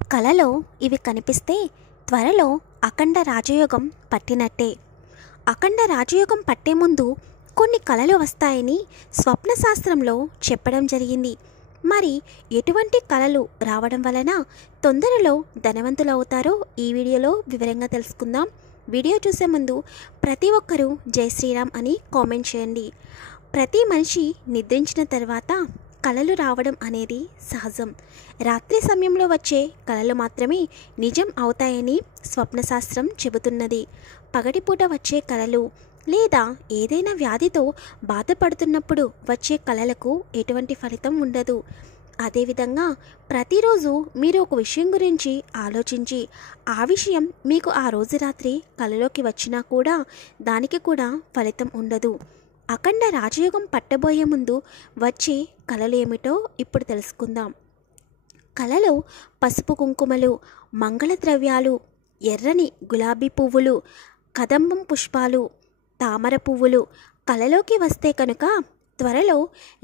కలలో ఇవి కనిపిస్తే త్వరలో అఖండ రాజయోగం పట్టినట్టే. అఖండ రాజయోగం పట్టే ముందు కొన్ని కలలు వస్తాయని స్వప్న శాస్త్రంలో చెప్పడం జరిగింది. మరి ఎటువంటి కలలు రావడం వలన తొందరలో ధనవంతులు అవుతారో ఈ వీడియోలో వివరంగా తెలుసుకుందాం. వీడియో చూసే ముందు ప్రతి ఒక్కరూ జై శ్రీరామ్ అని కామెంట్ చేయండి. ప్రతి మనిషి నిద్రించిన తర్వాత కలలు రావడం అనేది సహజం. రాత్రి సమయంలో వచ్చే కలలు మాత్రమే నిజం అవుతాయని స్వప్నశాస్త్రం చెబుతున్నది. పగటిపూట వచ్చే కలలు లేదా ఏదైనా వ్యాధితో బాధపడుతున్నప్పుడు వచ్చే కలలకు ఎటువంటి ఫలితం ఉండదు. అదేవిధంగా ప్రతిరోజు మీరు ఒక విషయం గురించి ఆలోచించి ఆ విషయం మీకు ఆ రోజు రాత్రి కలలోకి వచ్చినా కూడా దానికి కూడా ఫలితం ఉండదు. అఖండ రాజయోగం పట్టబోయే ముందు వచ్చే కలలు ఏమిటో ఇప్పుడు తెలుసుకుందాం. కలలో పసుపు కుంకుమలు, మంగళ ద్రవ్యాలు, ఎర్రని గులాబీ పువ్వులు, కదంబం పుష్పాలు, తామర పువ్వులు కలలోకి వస్తే కనుక త్వరలో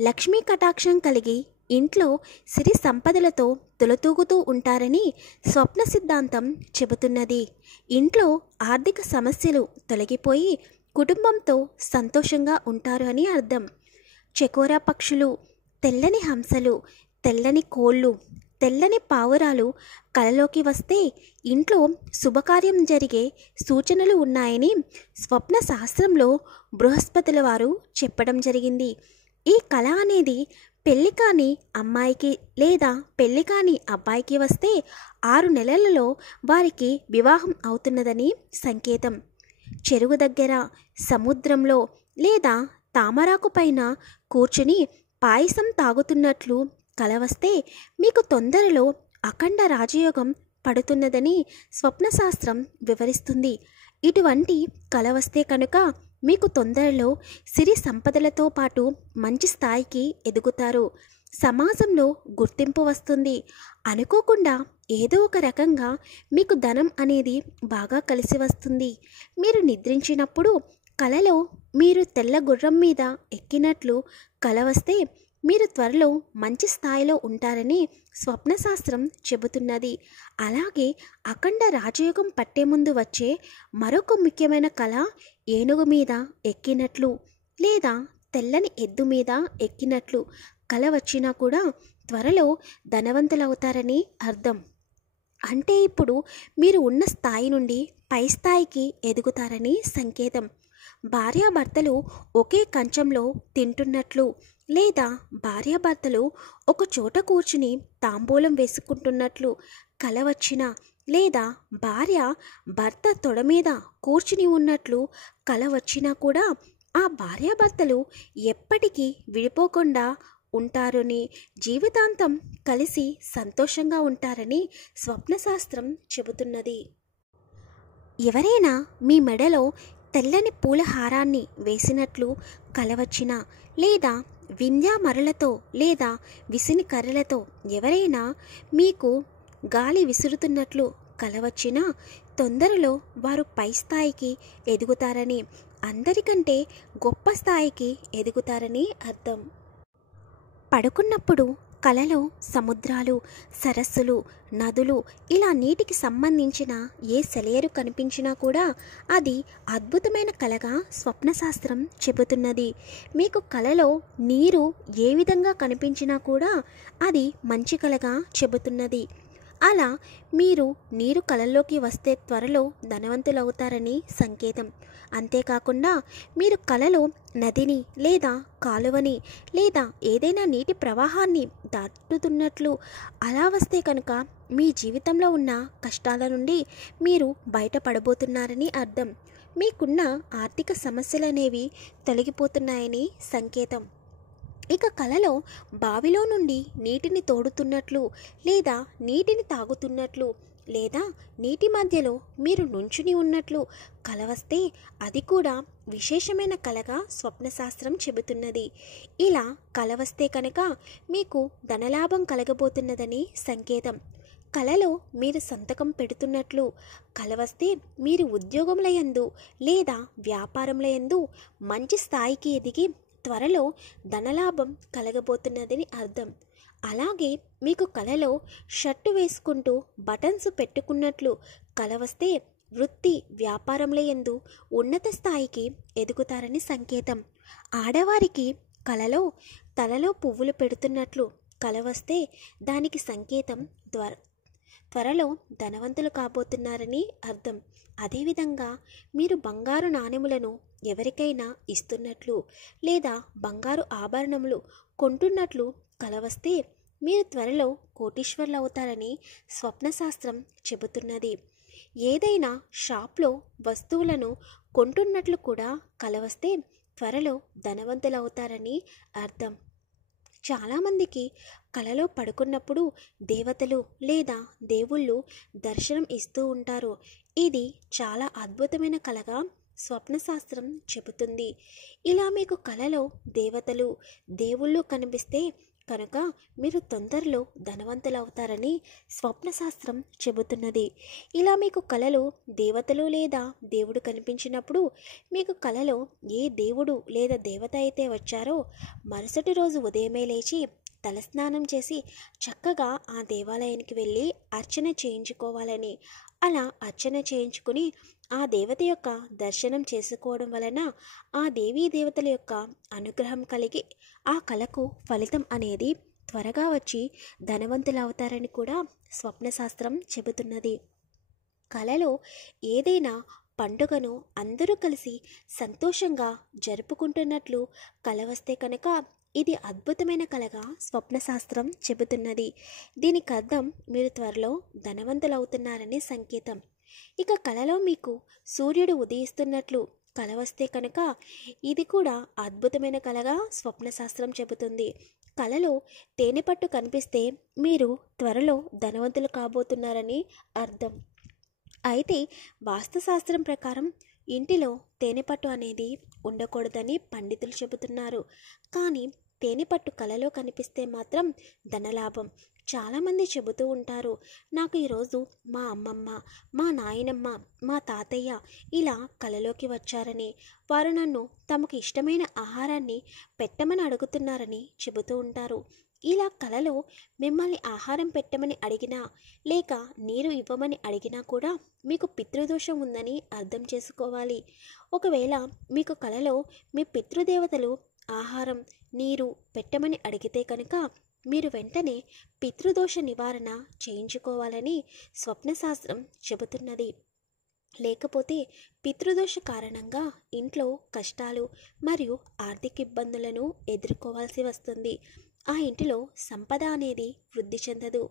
లక్ష్మీ కటాక్షం కలిగి ఇంట్లో సిరి సంపదలతో తులతూగుతూ ఉంటారని స్వప్న సిద్ధాంతం చెబుతున్నది. ఇంట్లో ఆర్థిక సమస్యలు తొలగిపోయి కుటుంబంతో సంతోషంగా ఉంటారు అని అర్థం. చకోరా పక్షులు, తెల్లని హంసలు, తెల్లని కోళ్ళు, తెల్లని పావురాలు కలలోకి వస్తే ఇంట్లో శుభకార్యం జరిగే సూచనలు ఉన్నాయని స్వప్న శాస్త్రంలో బృహస్పతుల వారు చెప్పడం జరిగింది. ఈ కళ అనేది పెళ్లి కాని అమ్మాయికి లేదా పెళ్లి కాని అబ్బాయికి వస్తే 6 నెలలలో వారికి వివాహం అవుతున్నదని సంకేతం. చెరువు దగ్గర, సముద్రంలో లేదా తామరాకు పైన కూర్చుని పాయసం తాగుతున్నట్లు కల వస్తే మీకు తొందరలో అఖండ రాజయోగం పడుతున్నదని స్వప్నశాస్త్రం వివరిస్తుంది. ఇటువంటి కల వస్తే కనుక మీకు తొందరలో సిరి సంపదలతో పాటు మంచి స్థాయికి ఎదుగుతారు. సమాజంలో గుర్తింపు వస్తుంది. అనుకోకుండా ఏదో ఒక రకంగా మీకు ధనం అనేది బాగా కలిసి వస్తుంది. మీరు నిద్రించినప్పుడు కలలో మీరు తెల్ల గుర్రం మీద ఎక్కినట్లు కల వస్తే మీరు త్వరలో మంచి స్థాయిలో ఉంటారని స్వప్నశాస్త్రం చెబుతున్నది. అలాగే అఖండ రాజయోగం పట్టే ముందు వచ్చే మరొక ముఖ్యమైన కళ ఏనుగు మీద ఎక్కినట్లు లేదా తెల్లని ఎద్దు మీద ఎక్కినట్లు కల వచ్చినా కూడా త్వరలో ధనవంతులవుతారని అర్థం. అంటే ఇప్పుడు మీరు ఉన్న స్థాయి నుండి పై స్థాయికి ఎదుగుతారని సంకేతం. భార్యాభర్తలు ఒకే కంచంలో తింటున్నట్లు లేదా భార్యాభర్తలు ఒక చోట కూర్చుని తాంబూలం వేసుకుంటున్నట్లు కల వచ్చిన లేదా భార్య భర్త తొడ మీద కూర్చుని ఉన్నట్లు కల వచ్చినా కూడా ఆ భార్యాభర్తలు ఎప్పటికీ విడిపోకుండా ఉంటారని, జీవితాంతం కలిసి సంతోషంగా ఉంటారని స్వప్నశాస్త్రం చెబుతున్నది. ఎవరైనా మీ మెడలో తెల్లని పూల హారాన్ని వేసినట్లు కల వచ్చినా లేదా వింధ్యా మరలతో లేదా విసిని కర్రలతో ఎవరైనా మీకు గాలి విసురుతున్నట్లు కల వచ్చినా తొందరలో వారు పై స్థాయికి ఎదుగుతారని, అందరికంటే గొప్ప స్థాయికి ఎదుగుతారని అర్థం. పడుకున్నప్పుడు కలలో సముద్రాలు, సరస్సులు, నదులు ఇలా నీటికి సంబంధించిన ఏ సెలయేరు కనిపించినా కూడా అది అద్భుతమైన కలగా స్వప్నశాస్త్రం చెబుతున్నది. మీకు కలలో నీరు ఏ విధంగా కనిపించినా కూడా అది మంచి కలగా చెబుతున్నది. అలా మీరు నీరు కలల్లోకి వస్తే త్వరలో ధనవంతులవుతారని సంకేతం. అంతేకాకుండా మీరు కలలో నదిని లేదా కాలువని లేదా ఏదైనా నీటి ప్రవాహాన్ని దాటుతున్నట్లు అలా వస్తే కనుక మీ జీవితంలో ఉన్న కష్టాల నుండి మీరు బయటపడబోతున్నారని అర్థం. మీకున్న ఆర్థిక సమస్యలనేవి తొలగిపోతున్నాయని సంకేతం. ఇక కలలో బావిలో నుండి నీటిని తోడుతున్నట్లు లేదా నీటిని తాగుతున్నట్లు లేదా నీటి మధ్యలో మీరు నుంచుని ఉన్నట్లు కల వస్తే అది కూడా విశేషమైన కలగా స్వప్నశాస్త్రం చెబుతున్నది. ఇలా కల వస్తే కనుక మీకు ధనలాభం కలగబోతున్నదని సంకేతం. కలలో మీరు సంతకం పెడుతున్నట్లు కల వస్తే మీరు ఉద్యోగముల యందు లేదా వ్యాపారముల యందు మంచి స్థాయికి ఎదిగి త్వరలో ధనలాభం కలగబోతున్నదని అర్థం. అలాగే మీకు కలలో షర్టు వేసుకుంటూ బటన్స్ పెట్టుకున్నట్లు కల వస్తే వృత్తి వ్యాపారంలో యందు ఉన్నత స్థాయికి ఎదుగుతారని సంకేతం. ఆడవారికి కలలో తలలో పువ్వులు పెడుతున్నట్లు కల వస్తే దానికి సంకేతం త్వరలో ధనవంతులు కాబోతున్నారని అర్థం. అదేవిధంగా మీరు బంగారు నాణెములను ఎవరికైనా ఇస్తున్నట్లు లేదా బంగారు ఆభరణములు కొంటున్నట్లు కల వస్తే మీరు త్వరలో కోటీశ్వర్లు అవుతారని స్వప్నశాస్త్రం చెబుతున్నది. ఏదైనా షాప్లో వస్తువులను కొంటున్నట్లు కూడా కల వస్తే త్వరలో ధనవంతులు అవుతారని అర్థం. చాలామందికి కలలో పడుకున్నప్పుడు దేవతలు లేదా దేవుళ్ళు దర్శనం ఇస్తూ ఉంటారు. ఇది చాలా అద్భుతమైన కలగా స్వప్నశాస్త్రం చెబుతుంది. ఇలా మీకు కలలో దేవతలు దేవుళ్ళు కనిపిస్తే కనుక మీరు తొందరలో ధనవంతులు అవుతారని స్వప్నశాస్త్రం చెబుతున్నది. ఇలా మీకు కలలో దేవతలు లేదా దేవుడు కనిపించినప్పుడు మీకు కలలో ఏ దేవుడు లేదా దేవత అయితే వచ్చారో మరుసటి రోజు ఉదయమే లేచి తలస్నానం చేసి చక్కగా ఆ దేవాలయానికి వెళ్ళి అర్చన చేయించుకోవాలని. అలా అర్చన చేయించుకుని ఆ దేవత యొక్క దర్శనం చేసుకోవడం వలన ఆ దేవీ దేవతల యొక్క అనుగ్రహం కలిగి ఆ కళకు ఫలితం అనేది త్వరగా వచ్చి ధనవంతులు అవుతారని కూడా స్వప్నశాస్త్రం చెబుతున్నది. కలలో ఏదైనా పండుగను అందరూ కలిసి సంతోషంగా జరుపుకుంటున్నట్లు కల వస్తే కనుక ఇది అద్భుతమైన కలగా స్వప్నశాస్త్రం చెబుతున్నది. దీనికి అర్థం మీరు త్వరలో ధనవంతులు అవుతున్నారనే సంకేతం. ఇక కలలో మీకు సూర్యుడు ఉదయిస్తున్నట్లు కల వస్తే కనుక ఇది కూడా అద్భుతమైన కలగా స్వప్నశాస్త్రం చెబుతుంది. కలలో తేనెపట్టు కనిపిస్తే మీరు త్వరలో ధనవంతులు కాబోతున్నారని అర్థం. అయితే వాస్తుశాస్త్రం ప్రకారం ఇంటిలో తేనెపట్టు అనేది ఉండకూడదని పండితులు చెబుతున్నారు. కానీ తేనెపట్టు కలలో కనిపిస్తే మాత్రం ధనలాభం. చాలామంది చెబుతూ ఉంటారు, నాకు ఈరోజు మా అమ్మమ్మ, మా నాయనమ్మ, మా తాతయ్య ఇలా కలలోకి వచ్చారని, వారు నన్ను తమకు ఇష్టమైన ఆహారాన్ని పెట్టమని అడుగుతున్నారని చెబుతూ ఉంటారు. ఇలా కలలో మిమ్మల్ని ఆహారం పెట్టమని అడిగినా లేక నీరు ఇవ్వమని అడిగినా కూడా మీకు పితృదోషం ఉందని అర్థం చేసుకోవాలి. ఒకవేళ మీకు కలలో మీ పితృదేవతలు ఆహారం నీరు పెట్టమని అడిగితే కనుక మీరు వెంటనే పితృదోష నివారణ చేయించుకోవాలని స్వప్నశాస్త్రం చెబుతున్నది. లేకపోతే పితృదోష కారణంగా ఇంట్లో కష్టాలు మరియు ఆర్థిక ఇబ్బందులను ఎదుర్కోవాల్సి వస్తుంది. ఆ ఇంటిలో సంపద అనేది వృద్ధి చెందదు.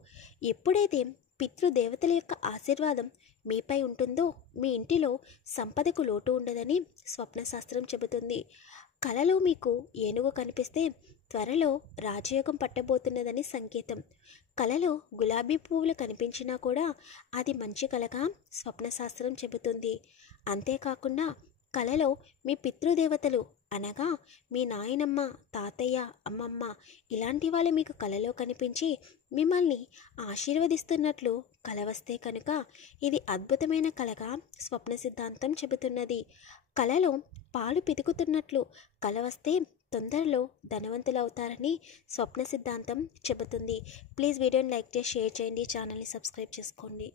ఎప్పుడైతే పితృదేవతల యొక్క ఆశీర్వాదం మీపై ఉంటుందో మీ ఇంటిలో సంపదకు లోటు ఉండదని స్వప్నశాస్త్రం చెబుతుంది. కలలో మీకు ఏనుగు కనిపిస్తే త్వరలో రాజయోగం పట్టబోతున్నదని సంకేతం. కలలో గులాబీ పువ్వులు కనిపించినా కూడా అది మంచి కలగా స్వప్నశాస్త్రం చెబుతుంది. అంతేకాకుండా కలలో మీ పితృదేవతలు అనగా మీ నాయనమ్మ, తాతయ్య, అమ్మమ్మ ఇలాంటి వాళ్ళు మీకు కలలో కనిపించి మిమ్మల్ని ఆశీర్వదిస్తున్నట్లు కల వస్తే కనుక ఇది అద్భుతమైన కలగా స్వప్న సిద్ధాంతం చెబుతున్నది. కలలో పాలు పితుకుతున్నట్లు కల వస్తే తొందరలో ధనవంతులు అవుతారని స్వప్న సిద్ధాంతం చెబుతుంది. ప్లీజ్ వీడియోని లైక్ చేసి షేర్ చేయండి, ఛానల్ని సబ్స్క్రైబ్ చేసుకోండి.